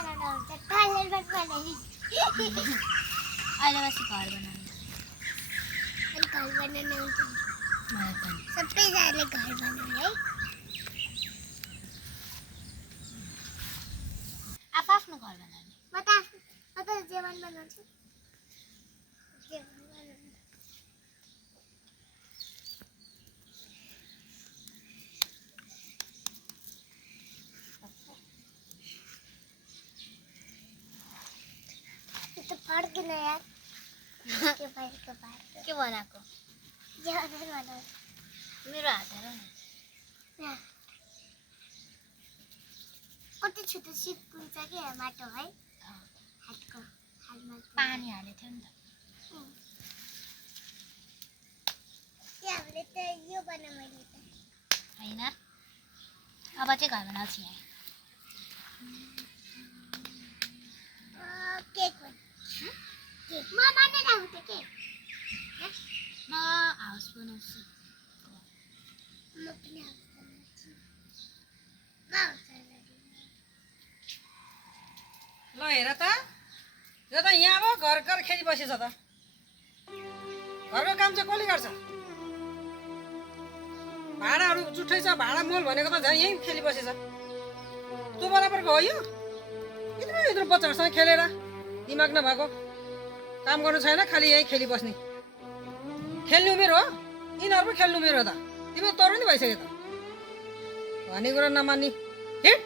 बनाउनु हुन्छ टोयलेट बनाउने अहिले बसी घर बनाउने अनि घर बनाउनु हुन्छ मलाई पनि सबैजनाले घर बनाउने है आफ्नो घर बनाउने म त जीवन बनाउँछु जीवन बनाउनु तो फर्किन यार के बनाएको जीवन बनाउँछु मेरो हात हेर न कति छिटो सिकुन्छ कि माटो है हातमा पानी हालेको थियो नि त हामीले त यो बनाऊ मैले त हैन अब चाहिँ घर बनाउँछु यहाँ केक केक म बनाएर आउँछु केक म हाउस बनाउँछु म पनि हाउस बनाउँछु म हाउस ल हेर त यो त यहाँ अब घर घर खेली बसेछ त घरको काम चाहिँ कसले गर्छ भाडाहरू जुठै छ भाडा मोल भनेको त झन् यहीँ खेली बसेछ तँ बराबरको हो यो यत्रो यत्रो बच्चाहरूसँग खेलेर दिमाग नभएको काम गर्नु छैन खालि यहीँ खेली बस्ने खेल्ने उमेर हो यिनीहरू पो खेल्नु उमेर हो त तिम्रो तरुण नि भइसक्यो त भन्ने कुरो नमान्ने हिँड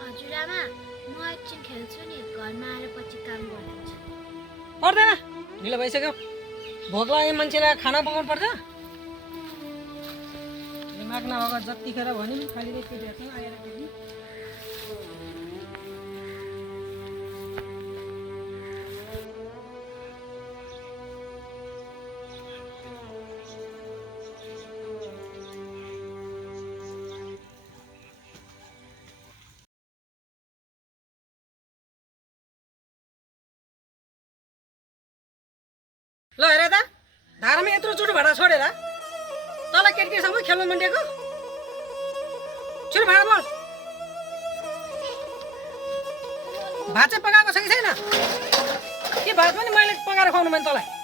हजुरआमा म एकछिन खेल्छु नि घरमा आएर पछि काम गर्छु पर्दैन ढिलो भइसक्यो भोक लाग्यो मान्छेलाई खाना पकाउनु पर्छ दिमाग नभएको जतिखेर भने नि खालि केटीहरूसँग आएर खेल्ने ल हेर त धारामा यत्रो चुटो भाडा छोडेर तँलाई केटीसँग खेल्नु मनडेको छिटो भाडा बोल भात चाहिँ पकाएको छ कि छैन के भात पनि मैले पकाएर खुवाउनु मैले तँलाई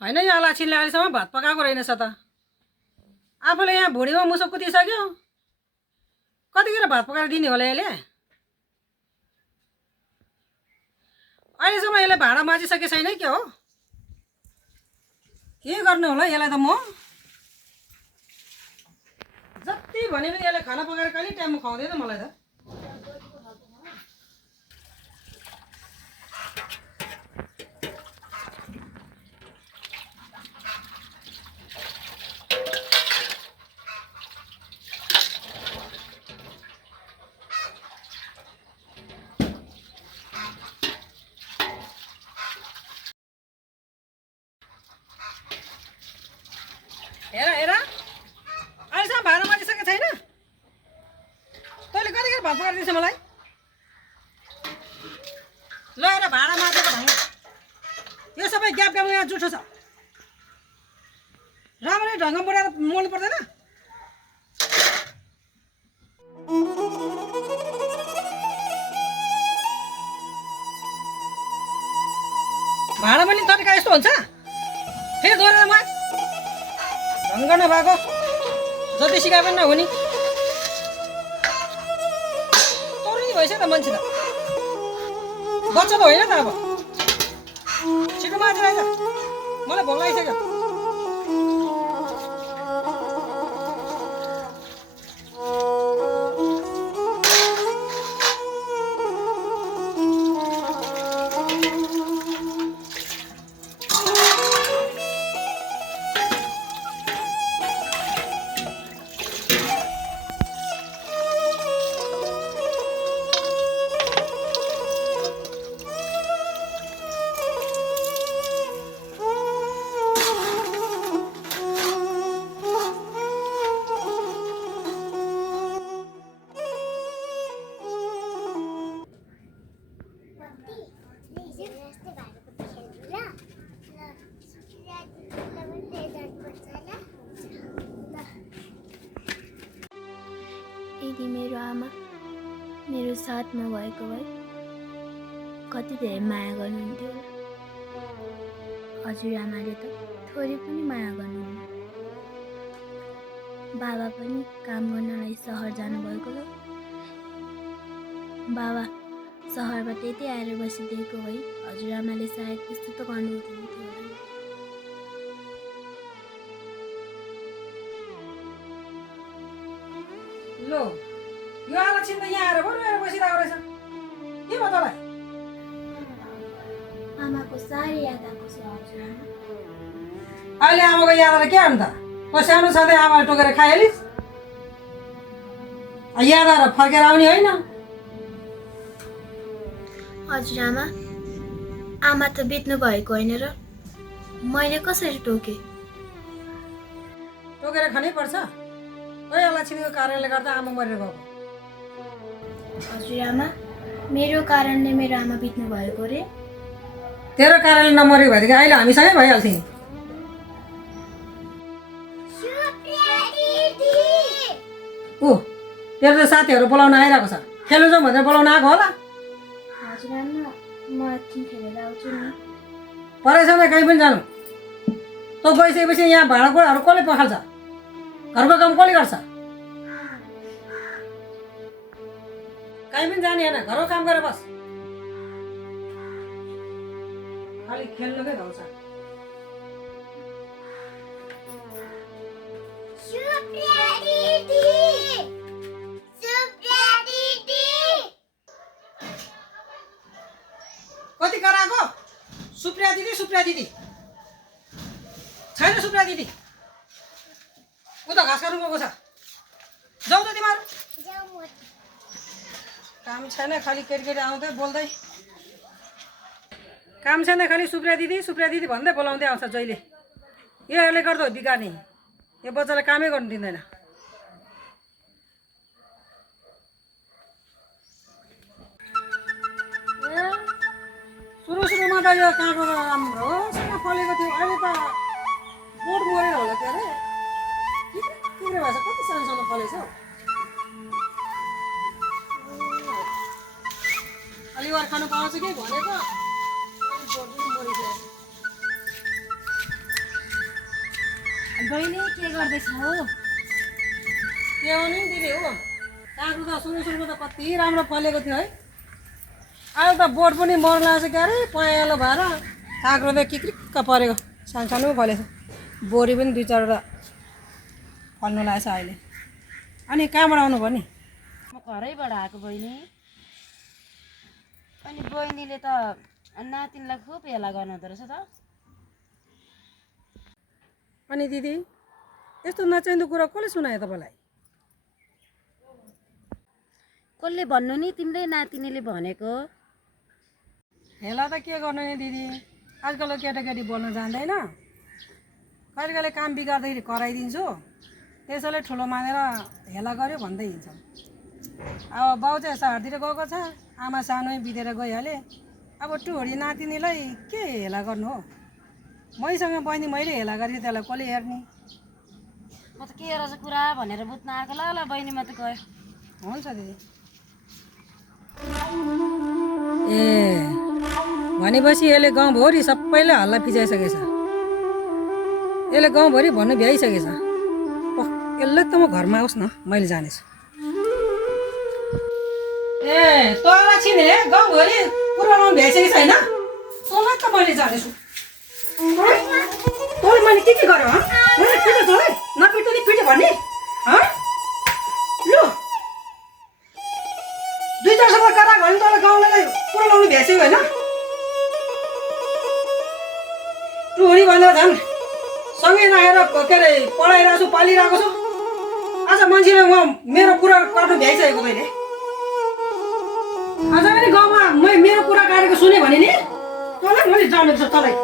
होइन यो लाछीले अहिलेसम्म भात पकाएको रहेनछ त आफूले यहाँ भुँडीमा मुसो कुदिसक्यो कतिखेर भात पकाएर दिने होला यसले अहिलेसम्म यसले भाडा माझिसके छैन के हो के गर्नु होला यसलाई त म जति भने पनि यसले खाना पकाएर कहिले टाइममा खुवाउँदैन मलाई त हेर हेर अहिलेसम्म भाडा माझिसकेको छैन तैँले कतिखेर भात पकाएर दिन्छ मलाई ल हेर भाडा माझेको ढङ्ग यो सबै ग्याप ग्याप यहाँ जुठो छ राम्ररी ढङ्ग बढाएर मोल्नु पर्दैन भाडा पनि तरिका यस्तो हुन्छ फेरि दोहोऱ्याएर माझ ढङ्ग नभएको जति सिकाए पनि नहुने तरुनी भइसक्यो त मान्छे त बच्चा त होइन त अब छिटो माथि आइज मलाई भोक लागिसक्यो यदि मेरो आमा मेरो साथमा भएको भए कति धेरै माया गर्नुहुन्थ्यो होला। हजुरआमाले त थोरै पनि माया गर्नुहुन्न। बाबा पनि काम गर्नलाई सहर जानुभएको हो। बाबा सहरबाट यतै आएर बसिदिएको भए हजुरआमाले सायद त्यस्तो त गर्नुहुँदैन थियो होला। लो यो आलक्षी त यहाँ आएर बरु आएर बसिरहेको रहेछ के भयो तँलाई आमाको साह्रै याद आएको छ हजुरआमा। अहिले आमाको याद आएर के अन्त त सानो छँदै आमाले टोकेर खाइहालिस् याद आएर फर्केर आउने होइन हजुरआमा आमा त बित्नु भएको होइन र मैले कसरी टोकेँ? टोकेर खानै पर्छ ओइ लक्ष्मीको कारणले गर्दा आमा मरेर गएको हजुरआमा मेरो कारणले मेरो आमा बित्नु भएको रे। तेरो कारणले नमरेको भएदेखि अहिले हामीसँगै भइहाल्थ्यौँ ऊ तेरो त साथीहरू बोलाउन आइरहेको छ खेल्नु जाउँ भनेर बोलाउन आएको होला हजुरआमा म एकछिन खेलेर आउँछु नि। परेसँग कहीँ पनि जानु तँ गइसकेपछि यहाँ भाँडाकुँडाहरू कसले पखाल्छ घरको काम कसले गर्छ कहीँ पनि जाने होइन घरको काम गरेर बस खालि खेल्नुकै गाउँछ कति कराएको सुप्रिया दिदी छैन सुप्रिया दिदी उता घाँस काट्नु गएको छ जाऊ त तिमीहरू काम छैन खालि केटी आउँदै बोल्दै काम छैन खालि सुप्रिया दिदी भन्दै बोलाउँदै आउँछ जहिले योहरूले गर्दा हो बिगार्ने यो बच्चालाई कामै गर्नु दिँदैन सुरुमा त यो काँक्रो त राम्रोसँग फलेको थियो अहिले त बोट मरेर होला के अरे तिम्रो भएछ कति सानोसँग फलेछ हौ अलिवार खानु पाउँछ कि भनेको बहिनी के गर्दैछ हो? के हो नि दिदी हो काँक्रो त सुरुमा त कति राम्रो फलेको थियो है अहिले त बोट पनि मर्न लाग्छ के अरे पहेँलो भएर काँक्रो त किक्रिक्क परेको सानो फलेछ बोरी पनि 2-4वटा फल्नु लागेछ अहिले अनि कहाँबाट आउनु भयो नि म घरैबाट आएको बहिनी। अनि बहिनीले त नातिनीलाई खुब हेला गर्नुहुँदो रहेछ त। अनि दिदी यस्तो नचाहिँदो कुरा कसले सुनायो तपाईँलाई? कसले भन्नु नि तिमीले नातिनीले भनेको? हेला त के गर्नु नि दिदी आजकल केटाकेटी बोल्न जान्दैन कहिले कहिले काम बिगार्दाखेरि कराइदिन्छु त्यसैले ठुलो मानेर हेला गर्यो भन्दै हिँड्छ अब बाउ चाहिँ सहरतिर गएको छ आमा सानोमै बितेर गइहाले अब टुहोडी नातिनीलाई के हेला गर्नु हो मैसँग बहिनी मैले हेला गरेँ त्यसलाई कसले हेर्ने म त के रहेछ कुरा भनेर बुझ्न आएको ल बहिनी म त गयो हुन्छ दिदी ए भनेपछि यसले गाउँभरि सबैले हल्ला फिजाइसकेछ यसले गाउँभरि भन्नु भ्याइसकेछ यसले त म घरमा आओस् न मैले जानेछु ए तँलाई छिने गाउँभरि कुरा लाउनु भ्याइसकेको छैन तँलाई त म मैले जानेछु तँले मैले के गर्यो मैले पिट्यो तँलाई नपिट्यो नि पिट्यो भन्ने लु 2-4 सबै करा भने तँलाई गाउँलाई पुरा लाउनु भ्यासेको होइन टुहुरी भनेर झन् सँगै राखेर के अरे पढाइरहेको छु पालिरहेको छु आज मान्छेले मेरो कुरा काट्नु भ्याइसकेको तैँले आज पनि गाउँमा मेरो कुरा काटेको सुने भने नि तँलाई मैले जानेको छु तँलाई